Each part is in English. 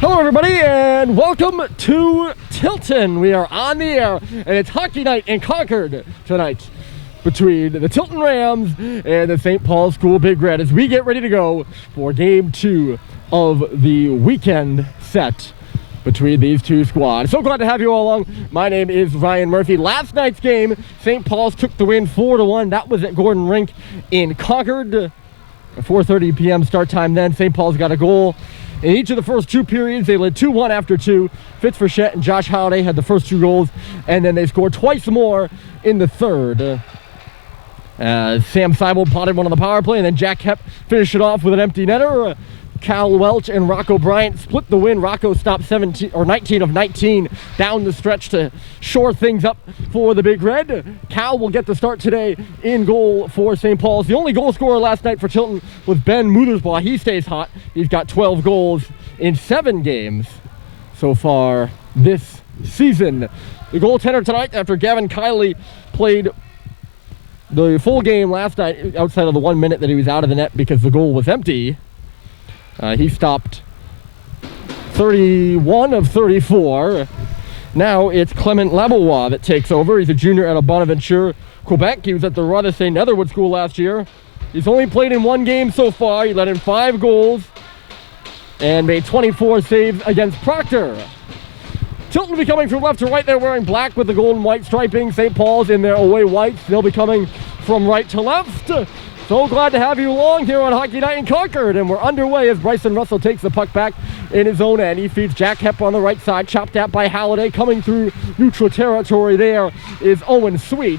Hello everybody and welcome to Tilton. We are on the air and it's hockey night in Concord tonight between the Tilton Rams and the St. Paul School Big Red as we get ready to go for game 2 of the weekend set between these two squads. So glad to have you all along. My name is Ryan Murphy. Last night's game, St. Paul's took the win 4-1. That was at Gordon Rink in Concord. A 4:30 p.m. start time then. St. Paul's got a goal in each of the first two periods. They led 2-1 after 2. Fitz Frechette and Josh Halliday had the first 2 goals, and then they scored twice more in the third. Sam Seibel potted one on the power play, and then Jack Hepp finished it off with an empty netter. Cal Welch and Rocco Bryant split the win. Rocco stopped 19 of 19 down the stretch to shore things up for the Big Red. Cal will get the start today in goal for St. Paul's. The only goal scorer last night for Tilton was Ben Muthersbaugh. He stays hot. He's got 12 goals in 7 games so far this season. The goaltender tonight, after Gavin Kiley played the full game last night outside of the 1 minute that he was out of the net because the goal was empty, he stopped 31 of 34. Now it's Clement Labois that takes over. He's a junior out of Bonaventure, Quebec. He was at the Rod St. Netherwood School last year. He's only played in 1 game so far. He let in 5 goals and made 24 saves against Proctor. Tilton will be coming from left to right. They're wearing black with the gold and white striping. St. Paul's in their away whites. They'll be coming from right to left. So glad to have you along here on Hockey Night in Concord, and we're underway as Bryson Russell takes the puck back in his own end. He feeds Jack Hepp on the right side, chopped at by Halliday. Coming through neutral territory there is Owen Sweet.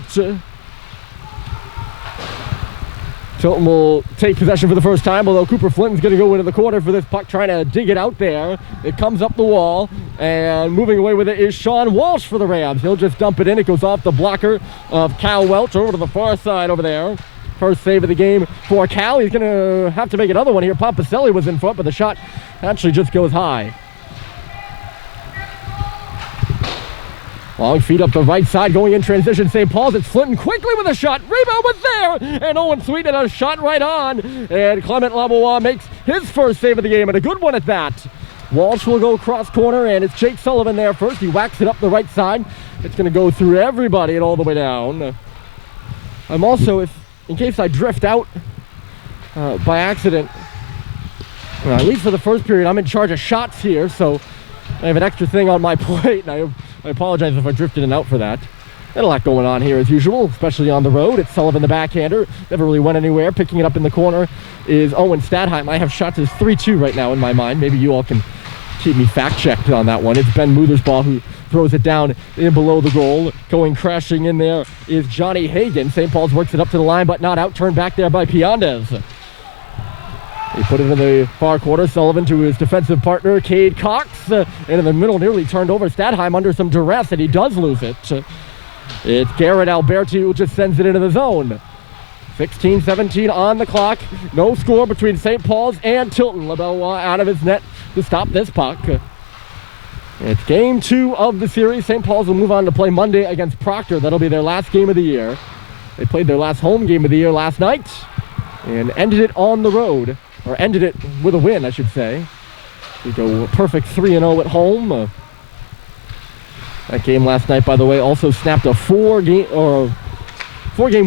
Tilton will take possession for the first time, although Cooper Flinton's going to go into the corner for this puck, trying to dig it out there. It comes up the wall, and moving away with it is Sean Walsh for the Rams. He'll just dump it in. It goes off the blocker of Cal Welch over to the far side over there. First save of the game for Cal. He's going to have to make another one here. Pompaselli was in front, but the shot actually just goes high. Long feed up the right side, going in transition. St. Paul's, it's Flinton quickly with a shot. Rebound was there, and Owen Sweet had a shot right on. And Clement Labois makes his first save of the game, and a good one at that. Walsh will go cross corner, and it's Jake Sullivan there first. He whacks it up the right side. It's going to go through everybody and all the way down. I'm also, in case I drift out by accident, at least for the first period, I'm in charge of shots here, so I have an extra thing on my plate, and I apologize if I drifted in and out for that. Got a lot going on here as usual, especially on the road. It's Sullivan, the backhander. Never really went anywhere. Picking it up in the corner is Owen Stadheim. I have shots as 3-2 right now in my mind. Maybe you all can keep me fact-checked on that one. It's Ben Muthersbaugh who throws it down in below the goal. Going crashing in there is Johnny Hagan. St. Paul's works it up to the line, but not out. Turned back there by Piandez. He put it in the far quarter. Sullivan to his defensive partner, Cade Cox. And in the middle, nearly turned over. Stadheim under some duress, and he does lose it. It's Garrett Alberti who just sends it into the zone. 16-17 on the clock. No score between St. Paul's and Tilton. Labois out of his net to stop this puck. It's game 2 of the series. St. Paul's will move on to play Monday against Proctor. That'll be their last game of the year. They played their last home game of the year last night and ended it on the road. Or ended it with a win, I should say. We go a perfect 3-0 at home. That game last night, by the way, also snapped a 4-game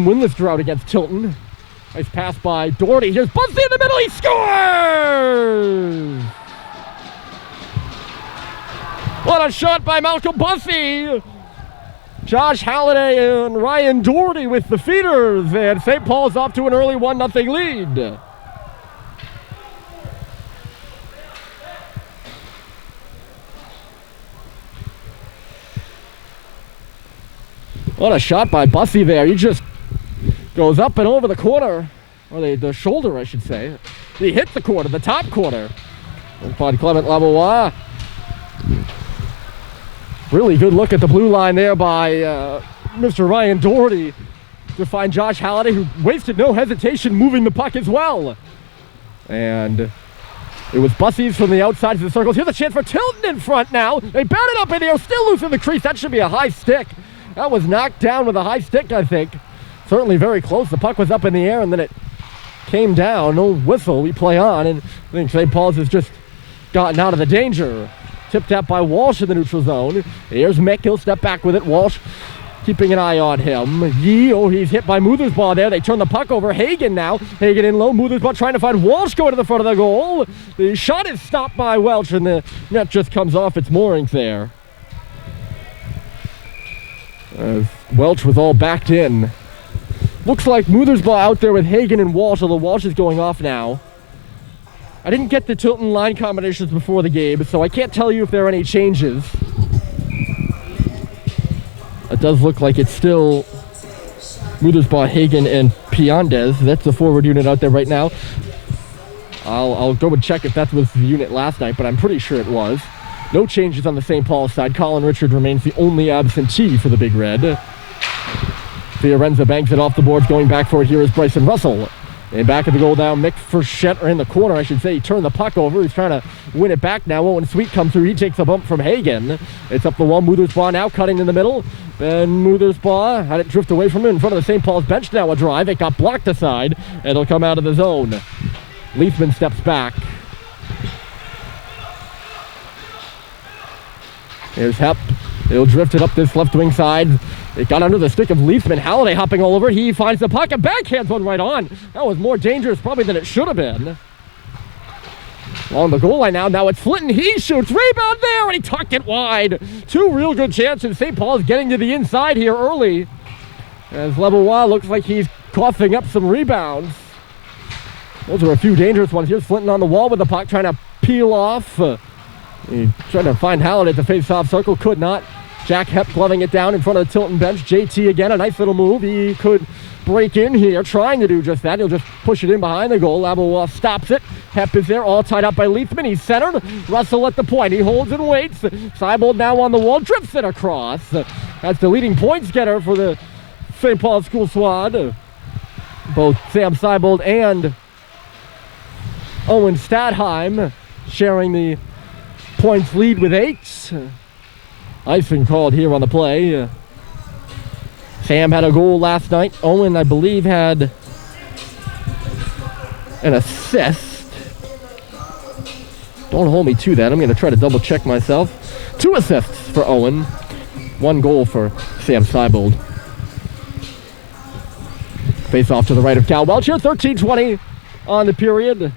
winless drought against Tilton. Nice pass by Doherty. Here's Bussey in the middle. He scores! What a shot by Malcolm Bussey! Josh Halliday and Ryan Doherty with the feeders, and St. Paul's off to an early 1-0 lead. What a shot by Bussey there. He just goes up and over the corner, or the shoulder, I should say. He hit the corner, the top corner. Upon Clement Labois. Really good look at the blue line there by Mr. Ryan Doherty to find Josh Halliday, who wasted no hesitation moving the puck as well. And it was Bussey's from the outside of the circles. Here's a chance for Tilton in front now. They bat it up in here, still loose in the crease. That should be a high stick. That was knocked down with a high stick, I think. Certainly very close. The puck was up in the air, and then it came down. No whistle. We play on, and I think St. Paul's is just gotten out of the danger. Tipped out by Walsh in the neutral zone. Here's Mick. He'll step back with it. Walsh keeping an eye on him. He's hit by Muthersbaugh there. They turn the puck over. Hagen now. Hagen in low. Muthersbaugh trying to find Walsh going to the front of the goal. The shot is stopped by Welch, and the net just comes off its moorings there. As Welch was all backed in. Looks like Muthersbaugh out there with Hagen and Walsh, although Walsh is going off now. I didn't get the Tilton line combinations before the game, so I can't tell you if there are any changes. It does look like it's still Muthersbaugh, Hagen, and Piandez. That's the forward unit out there right now. I'll go and check if that was the unit last night, but I'm pretty sure it was. No changes on the St. Paul side. Colin Richard remains the only absentee for the Big Red. Fiorenza banks it off the boards. Going back for it here is Bryson Russell. And back at the goal now, Mick Frechette, or in the corner, I should say. He turned the puck over. He's trying to win it back now. Owen Sweet comes through. He takes a bump from Hagen. It's up the wall. Muthersbaugh now cutting in the middle. And Muthersbaugh had it drift away from him in front of the St. Paul's bench now. A drive. It got blocked aside, and it'll come out of the zone. Leafman steps back. Here's Hepp. He'll drift it up this left wing side. It got under the stick of Leafman. Halliday hopping all over. He finds the puck and backhands one right on. That was more dangerous probably than it should have been. Along the goal line now. Now it's Flinton. He shoots. Rebound there, and he tucked it wide. Two real good chances. St. Paul's getting to the inside here early. As Lebois looks like he's coughing up some rebounds. Those are a few dangerous ones. Here's Flinton on the wall with the puck trying to peel off. He tried to find Halliday at the face-off circle. Could not. Jack Hepp gloving it down in front of the Tilton bench. JT again, a nice little move. He could break in here, trying to do just that. He'll just push it in behind the goal. Lebois stops it. Hepp is there, all tied up by Leafman. He's centered. Russell at the point. He holds and waits. Seibold now on the wall, drifts it across. That's the leading points getter for the St. Paul School squad. Both Sam Seibold and Owen Stadheim sharing the points lead with 8. Icing called here on the play. Sam had a goal last night. Owen, I believe, had an assist. Don't hold me to that. I'm going to try to double check myself. 2 assists for Owen. 1 goal for Sam Seibold. Face off to the right of Cal Welch here. 13:20 on the period.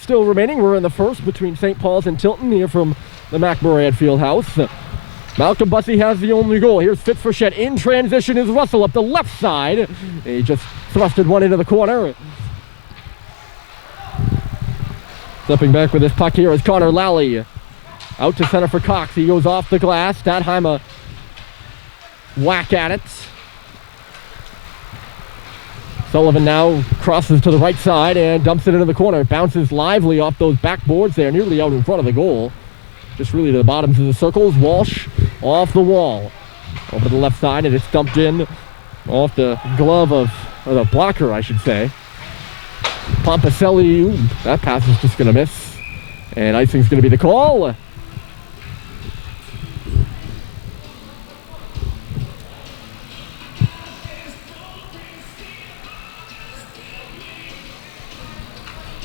Still remaining. We're in the first between St. Paul's and Tilton here from the MacMorran Fieldhouse. Malcolm Bussey has the only goal. Here's Fitzfrechette. In transition is Russell up the left side. He just thrusted one into the corner. Stepping back with his puck here is Connor Lally. Out to center for Cox. He goes off the glass. Stadheim a whack at it. Sullivan now crosses to the right side and dumps it into the corner. It bounces lively off those backboards there, nearly out in front of the goal. Just really to the bottoms of the circles. Walsh off the wall. Over to the left side, and it's dumped in off the glove of, or the blocker, I should say. Pompaselli, that pass is just going to miss. And icing's going to be the call.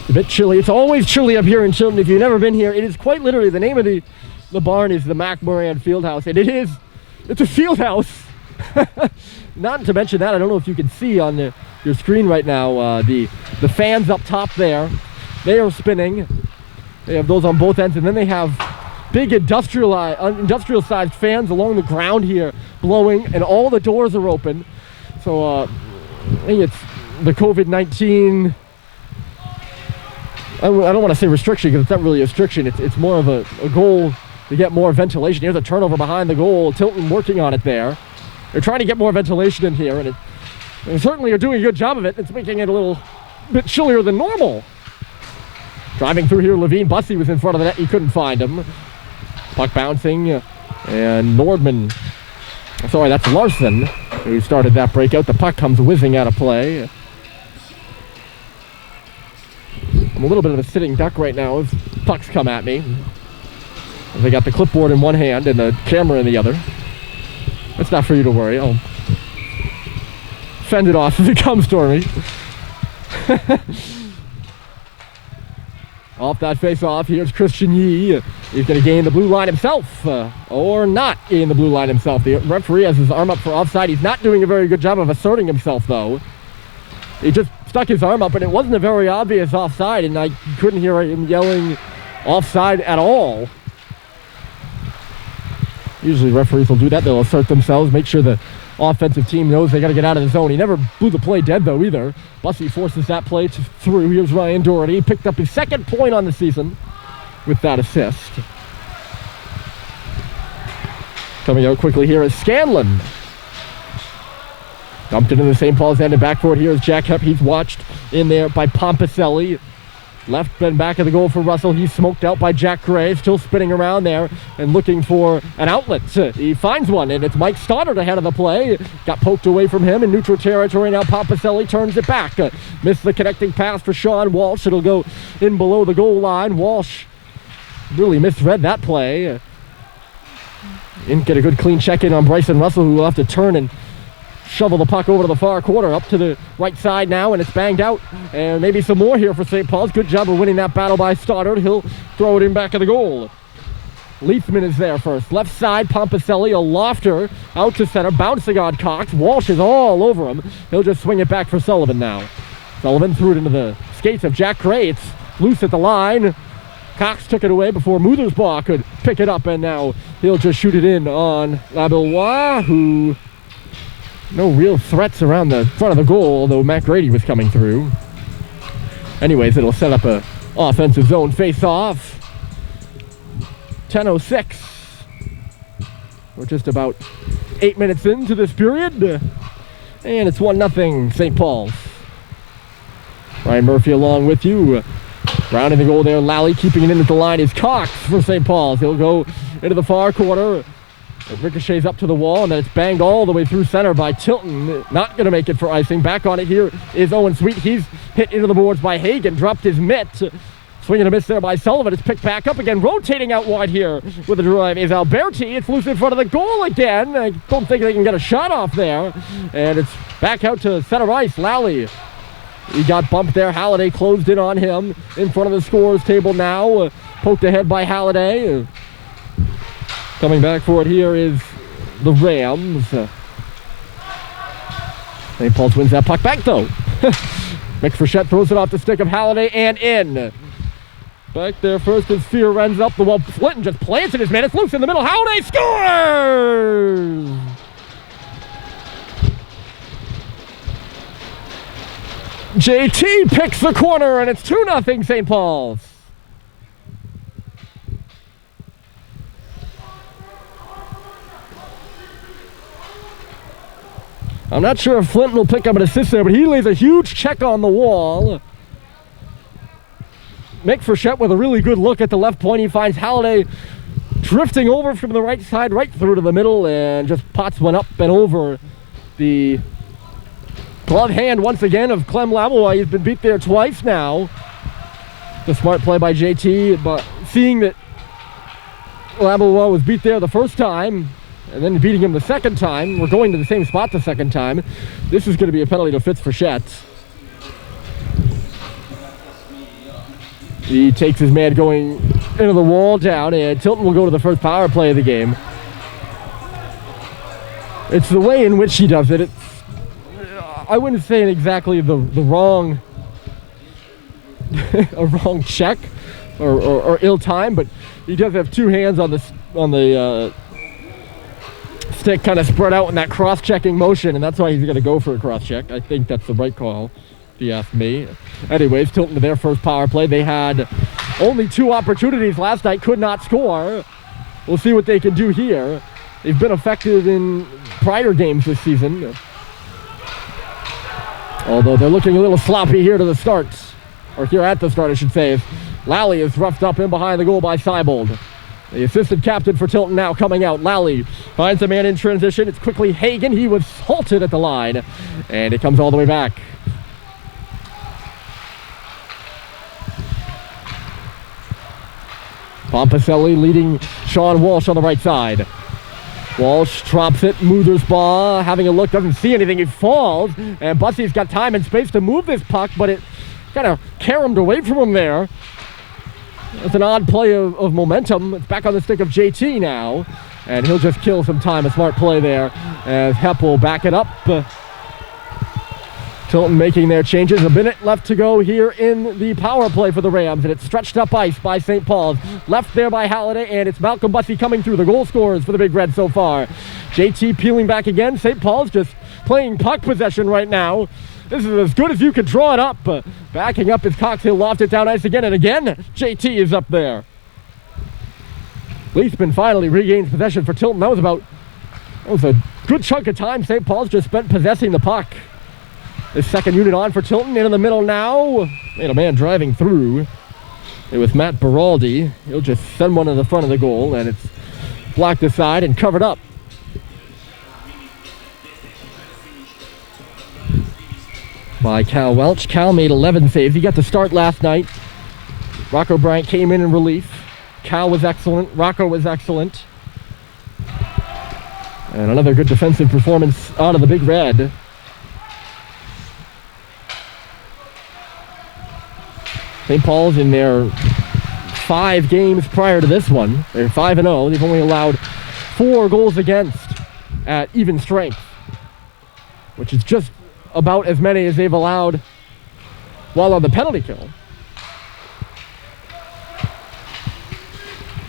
A bit chilly. It's always chilly up here in Tilton. If you've never been here, it is quite literally, the name of the barn is the MacMorran Fieldhouse, and it's a field house. Not to mention that, I don't know if you can see on your screen right now, the fans up top there, they are spinning. They have those on both ends, and then they have big industrial-sized fans along the ground here blowing, and all the doors are open. So I think it's the COVID-19... I don't want to say restriction because it's not really a restriction. It's more of a goal to get more ventilation. Here's a turnover behind the goal. Tilton working on it there. They're trying to get more ventilation in here, and they certainly are doing a good job of it. It's making it a little bit chillier than normal. Driving through here, Levine Bussey was in front of the net. He couldn't find him. Puck bouncing, and Nordman. Sorry, that's Larson who started that breakout. The puck comes whizzing out of play. I'm a little bit of a sitting duck right now as pucks come at me. As I got the clipboard in one hand and the camera in the other. That's not for you to worry. I'll fend it off if it comes toward me. Off that face-off, here's Christian Yee. He's going to gain the blue line himself, or not gain the blue line himself. The referee has his arm up for offside. He's not doing a very good job of asserting himself, though. He just stuck his arm up, and it wasn't a very obvious offside, and I couldn't hear him yelling offside at all. Usually referees will do that. They'll assert themselves, make sure the offensive team knows they got to get out of the zone. He never blew the play dead, though, either. Bussey forces that play through. Here's Ryan Doherty. He picked up his second point on the season with that assist. Coming out quickly here is Scanlon. Dumped into the St. Paul's end and back for it. Here is Jack Hepp. He's watched in there by Pompicelli. Left and back of the goal for Russell. He's smoked out by Jack Gray, still spinning around there and looking for an outlet. He finds one, and it's Mike Stoddard ahead of the play. Got poked away from him in neutral territory. Now Pompicelli turns it back. Missed the connecting pass for Sean Walsh. It'll go in below the goal line. Walsh really misread that play. Didn't get a good clean check in on Bryson Russell, who will have to turn and shovel the puck over to the far corner, up to the right side now, and it's banged out. And maybe some more here for St. Paul's. Good job of winning that battle by Stoddard. He'll throw it in back of the goal. Leithman is there first. Left side, Pompicelli, a lofter, out to center, bouncing on Cox. Walsh is all over him. He'll just swing it back for Sullivan now. Sullivan threw it into the skates of Jack Gray. It's loose at the line. Cox took it away before Muthersbaugh could pick it up, and now he'll just shoot it in on Labillois, who... no real threats around the front of the goal, though Matt Grady was coming through. Anyways, it'll set up a offensive zone face-off. 10:06. We're just about 8 minutes into this period. And it's 1-0 St. Paul's. Ryan Murphy along with you. Rounding the goal there, Lally keeping it in at the line is Cox for St. Paul's. He'll go into the far corner. It ricochets up to the wall, and then it's banged all the way through center by Tilton. Not going to make it for icing. Back on it here is Owen Sweet. He's hit into the boards by Hagen. Dropped his mitt. Swing and a miss there by Sullivan. It's picked back up again. Rotating out wide here with a drive is Alberti. It's loose in front of the goal again. I don't think they can get a shot off there. And it's back out to center ice. Lally. He got bumped there. Halliday closed in on him in front of the scorers table now. Poked ahead by Halliday. Coming back for it here is the Rams. St. Paul's wins that puck back, though. McFrechette throws it off the stick of Halliday and in. Back there first as Fear ends up the wall. Flinton just plants in his man. It's loose in the middle. Halliday scores! JT picks the corner, and it's 2-0 St. Paul's. I'm not sure if Flinton will pick up an assist there, but he lays a huge check on the wall. Mick Frechette with a really good look at the left point. He finds Halliday drifting over from the right side right through to the middle and just pots one up and over the glove hand once again of Clem Labillois. He's been beat there twice now. The smart play by JT, but seeing that Labillois was beat there the first time, and then beating him the second time, we're going to the same spot the second time. This is going to be a penalty to Fitz Frechette. He takes his man going into the wall down, and Tilton will go to the first power play of the game. It's the way in which he does it. It's, I wouldn't say exactly the wrong, a wrong check or ill time, but he does have two hands on the stick kind of spread out in that cross-checking motion, and that's why he's going to go for a cross-check. I think that's the right call, if you ask me. Anyways, Tilton to their first power play. They had only 2 opportunities last night, could not score. We'll see what they can do here. They've been effective in prior games this season, although they're looking a little sloppy here to the start, or here at the start, I should say. Lally is roughed up in behind the goal by Seibold. The assistant captain for Tilton now coming out. Lally finds a man in transition. It's quickly Hagen. He was halted at the line, and it comes all the way back. Pompicelli leading Sean Walsh on the right side. Walsh drops it. Muthersbaugh having a look, doesn't see anything. He falls, and Bussey's got time and space to move this puck, but it kind of caromed away from him there. It's an odd play of momentum. It's back on the stick of JT now. And he'll just kill some time. A smart play there as Hep will back it up. Tilton making their changes. A minute left to go here in the power play for the Rams. And it's stretched up ice by St. Paul's. Left there by Halliday. And it's Malcolm Bussey coming through. The goal scorers for the Big Red so far. JT peeling back again. St. Paul's just playing puck possession right now. This is as good as you could draw it up. Backing up is Cox. He'll loft it down ice again. And again, JT is up there. Leithman finally regains possession for Tilton. That was a good chunk of time St. Paul's just spent possessing the puck. The second unit on for Tilton. In the middle now. Made a man driving through. It was Matt Beraldi. He'll just send one to the front of the goal. And it's blocked aside and covered up. By Cal Welch. Cal made 11 saves. He got the start last night. Rocco Bryant came in relief. Cal was excellent. Rocco was excellent. And another good defensive performance out of the Big Red. St. Paul's in their 5 games prior to this one. They're 5-0. They've only allowed 4 goals against at even strength, which is just about as many as they've allowed while on the penalty kill.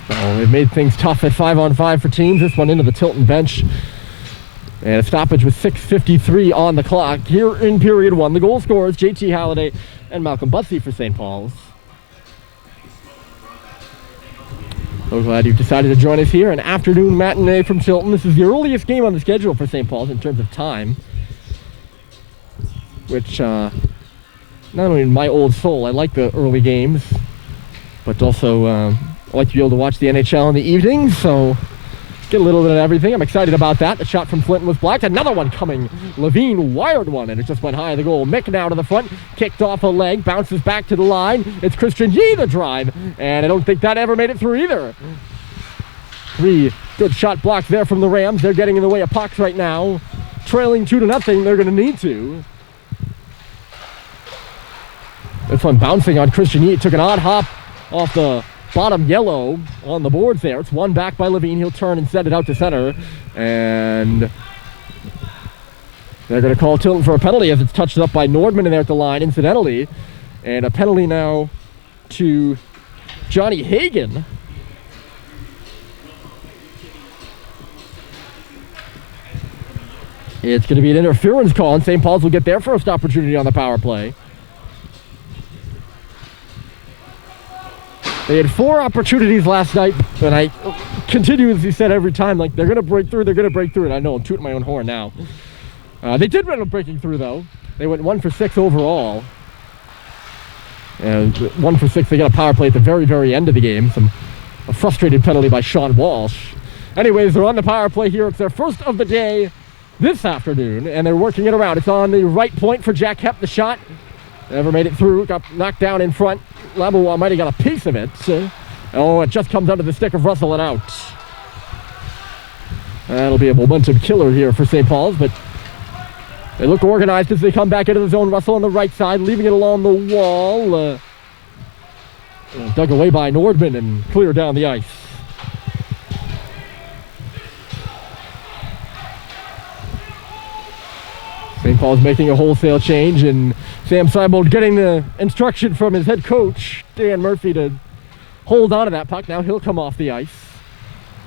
So they've made things tough at 5-on-5 for teams. This one into the Tilton bench. And a stoppage with 6:53 on the clock here in period 1. The goal scorers, JT Halliday and Malcolm Bussey for St. Paul's. So glad you've decided to join us here. An afternoon matinee from Tilton. This is the earliest game on the schedule for St. Paul's in terms of time. Which, not only in my old soul, I like the early games, but also I like to be able to watch the NHL in the evenings, so get a little bit of everything. I'm excited about that. The shot from Flinton was blocked. Another one coming. Levine wired one, and it just went high of the goal. Mick now to the front. Kicked off a leg. Bounces back to the line. It's Christian Yee the drive, and I don't think that ever made it through either. 3 good shot blocks there from the Rams. They're getting in the way of pucks right now. Trailing 2-0. They're going to need to. This one bouncing on Christian Yee. Took an odd hop off the bottom yellow on the boards there. It's one back by Levine. He'll turn and send it out to center. And they're going to call Tilton for a penalty as it's touched up by Nordman in there at the line, incidentally. And a penalty now to Johnny Hagan. It's going to be an interference call, and St. Paul's will get their first opportunity on the power play. They had 4 opportunities last night, and I continuously said every time, like, they're going to break through, and I know I'm tooting my own horn now. They did end up breaking through, though. They went 1 for 6 overall. And 1 for 6, they got a power play at the very, very end of the game. A frustrated penalty by Sean Walsh. Anyways, they're on the power play here. It's their first of the day this afternoon, and they're working it around. It's on the right point for Jack Hep, the shot. Never made it through, got knocked down in front. Labois might have got a piece of it. Oh, it just comes under the stick of Russell and out. That'll be a momentum killer here for St. Paul's, but they look organized as they come back into the zone. Russell on the right side, leaving it along the wall. Dug away by Nordman and cleared down the ice. St. Paul's making a wholesale change, and Sam Seibold getting the instruction from his head coach, Dan Murphy, to hold on to that puck. Now he'll come off the ice.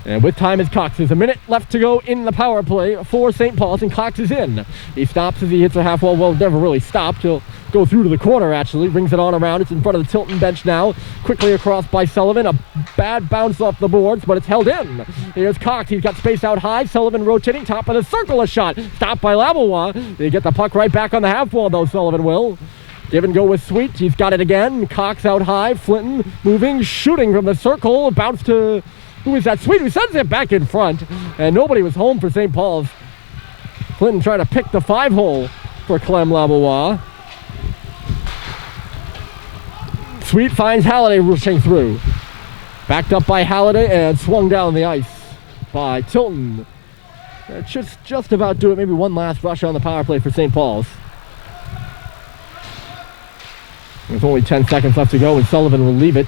And with time is Cox. There's a minute left to go in the power play for St. Paul's, and Cox is in. He stops as he hits a half wall. Well, never really stopped. He'll go through to the corner, actually. Brings it on around. It's in front of the Tilton bench now. Quickly across by Sullivan. A bad bounce off the boards, but it's held in. Here's Cox. He's got space out high. Sullivan rotating. Top of the circle, a shot. Stopped by Labois. They get the puck right back on the half wall, though, Sullivan will. Give and go with Sweet. He's got it again. Cox out high. Flinton moving, shooting from the circle. Bounce to... Who is that? Sweet, who sends it back in front. And nobody was home for St. Paul's. Clinton trying to pick the 5-hole for Clem Labois. Sweet finds Halliday rushing through. Backed up by Halliday and swung down the ice by Tilton. That should just about do it. Maybe one last rush on the power play for St. Paul's. There's only 10 seconds left to go, and Sullivan will leave it.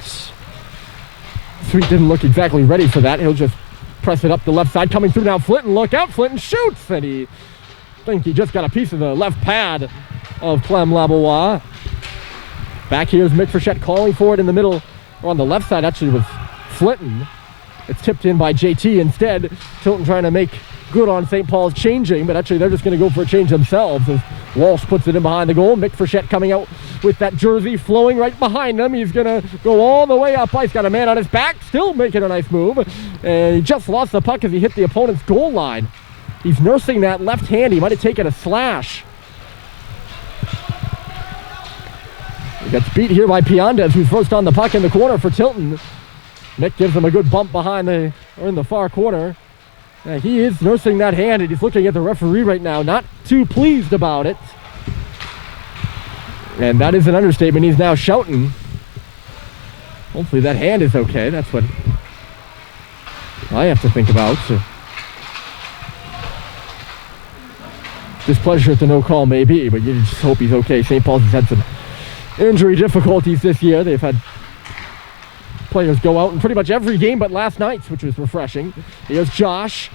Sweet didn't look exactly ready for that. He'll just press it up the left side. Coming through now, Flinton, look out. Flinton shoots, and I think he just got a piece of the left pad of Clem Labois. Back here's Mick Frechette calling for it in the middle, or on the left side actually was Flinton. It's tipped in by JT instead. Tilton trying to make good on St. Paul's changing, but actually they're just going to go for a change themselves as Walsh puts it in behind the goal. Mick Frechette coming out with that jersey flowing right behind him. He's going to go all the way up. He's got a man on his back, still making a nice move. And he just lost the puck as he hit the opponent's goal line. He's nursing that left hand. He might have taken a slash. He gets beat here by Piandez, who's first on the puck in the corner for Tilton. Mick gives him a good bump behind in the far corner. He is nursing that hand, and he's looking at the referee right now, not too pleased about it. And that is an understatement. He's now shouting. Hopefully that hand is okay. That's what I have to think about. So. Displeasure at the no call may be, but you just hope he's okay. St. Paul's has had some injury difficulties this year. They've had players go out in pretty much every game but last night's, which was refreshing. Here's Josh.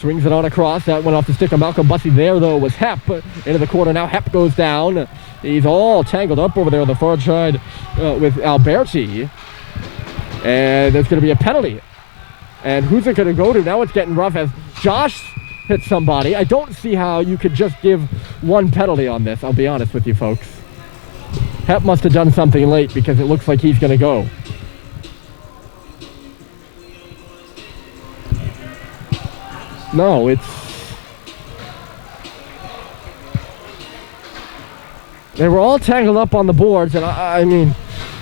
Swings it on across. That went off the stick of Malcolm Bussey. There, though, was Hepp. Into the corner now. Hepp goes down. He's all tangled up over there on the far side with Alberti. And there's going to be a penalty. And who's it going to go to? Now it's getting rough as Josh hits somebody. I don't see how you could just give one penalty on this, I'll be honest with you folks. Hepp must have done something late because it looks like he's going to go. No, they were all tangled up on the boards, and I mean,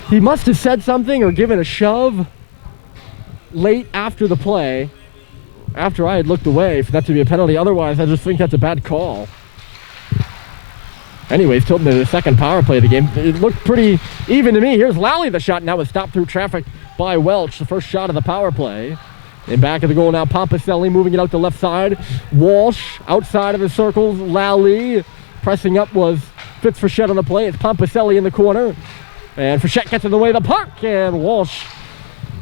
he must have said something or given a shove late after the play, after I had looked away for that to be a penalty. Otherwise, I just think that's a bad call. Anyways, Tilton to the second power play of the game. It looked pretty even to me. Here's Lally, the shot now was stopped through traffic by Welch, the first shot of the power play. In back of the goal now, Pompicelli moving it out the left side. Walsh outside of the circles. Lally pressing up was Frechette on the play. It's Pompicelli in the corner. And Frechette gets in the way of the puck. And Walsh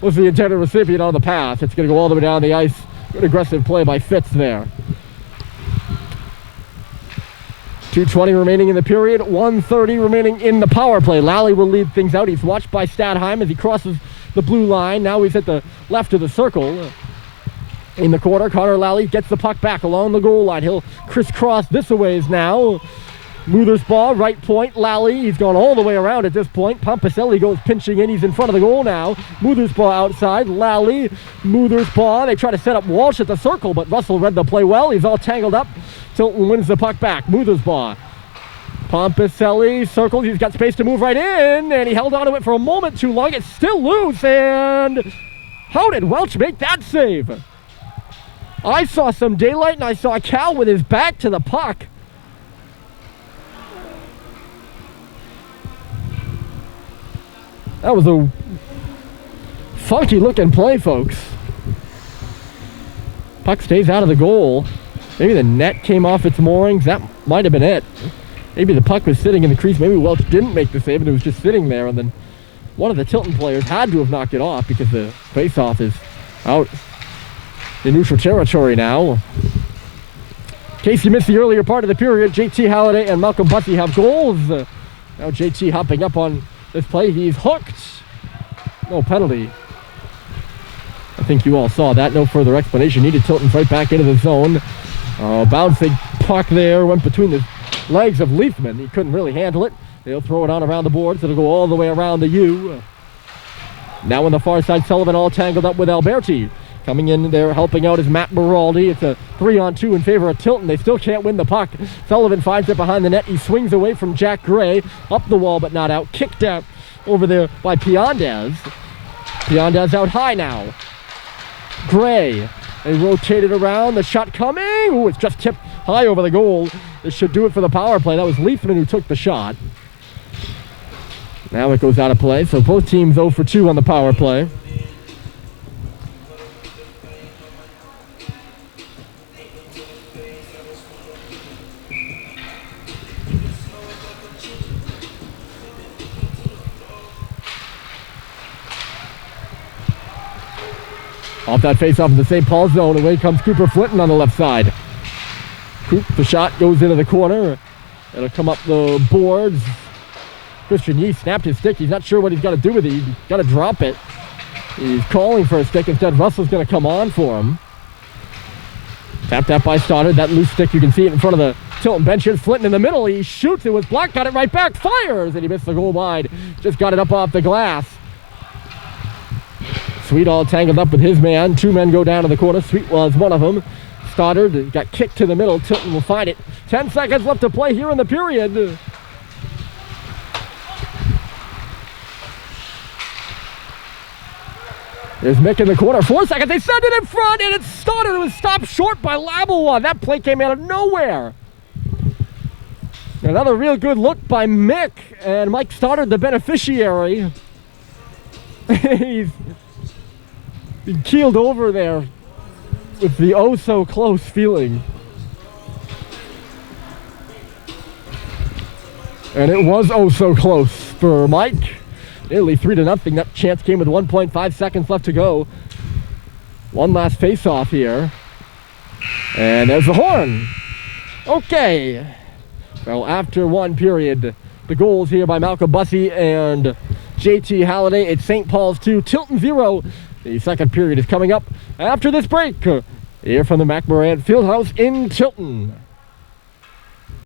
was the intended recipient on the pass. It's going to go all the way down the ice. Good aggressive play by Fitz there. 2:20 remaining in the period. 1:30 remaining in the power play. Lally will lead things out. He's watched by Stadheim as he crosses the blue line. Now he's at the left of the circle. In the corner, Connor Lally gets the puck back along the goal line. He'll crisscross this a ways now. Muthersbaugh, right point. Lally, he's gone all the way around at this point. Pompicelli goes pinching in. He's in front of the goal now. Muthersbaugh outside. Lally, Muthersbaugh. They try to set up Walsh at the circle, but Russell read the play well. He's all tangled up. Tilton wins the puck back. Muthersbaugh. Pompicelli circles. He's got space to move right in, and he held on to it for a moment too long. It's still loose, and how did Welch make that save? I saw some daylight, and I saw Cal with his back to the puck. That was a funky looking play, folks. Puck stays out of the goal. Maybe the net came off its moorings. That might have been it. Maybe the puck was sitting in the crease. Maybe Welch didn't make the save and it was just sitting there, and then one of the Tilton players had to have knocked it off because the face-off is out in neutral territory now. In case you missed the earlier part of the period, JT Halliday and Malcolm Bussey have goals. Now JT hopping up on this play. He's hooked. No penalty. I think you all saw that. No further explanation needed. Tilton's right back into the zone. Bouncing puck there. Went between the legs of Leafman. He couldn't really handle it. They'll throw it on around the boards. It'll go all the way around the U. Now on the far side, Sullivan all tangled up with Alberti. Coming in there, helping out is Matt Beraldi. It's a 3-on-2 in favor of Tilton. They still can't win the puck. Sullivan finds it behind the net. He swings away from Jack Gray. Up the wall, but not out. Kicked out over there by Piandez. Piandez out high now. Gray. They rotated around. The shot coming. Ooh, it's just tipped high over the goal. This should do it for the power play. That was Leafman who took the shot. Now it goes out of play. So both teams 0 for 2 on the power play. Off that face-off in the St. Paul zone, away comes Cooper Flinton on the left side. The shot goes into the corner. It'll come up the boards. Christian Yee snapped his stick. He's not sure what he's got to do with it. He's got to drop it. He's calling for a stick. Instead, Russell's going to come on for him. Tapped that by Stoddard. That loose stick, you can see it in front of the Tilton bench. Here's Flinton in the middle. He shoots. It was blocked. Got it right back. Fires. And he missed the goal wide. Just got it up off the glass. Sweet all tangled up with his man. Two men go down to the corner. Sweet was one of them. Stoddard got kicked to the middle. Tilton will find it. 10 seconds left to play here in the period. There's Mick in the corner. 4 seconds. They send it in front, and it's Stoddard. It was stopped short by Labelwa. That play came out of nowhere. Another real good look by Mick, and Mike Stoddard, the beneficiary. He's keeled over there with the oh-so-close feeling. And it was oh-so-close for Mike. Nearly 3-0. That chance came with 1.5 seconds left to go. One last face-off here. And there's the horn. Okay. Well, after one period, the goals here by Malcolm Bussey and JT Halliday. It's St. Paul's 2, Tilton 0. The second period is coming up after this break. Here from the MacMorran Fieldhouse in Tilton.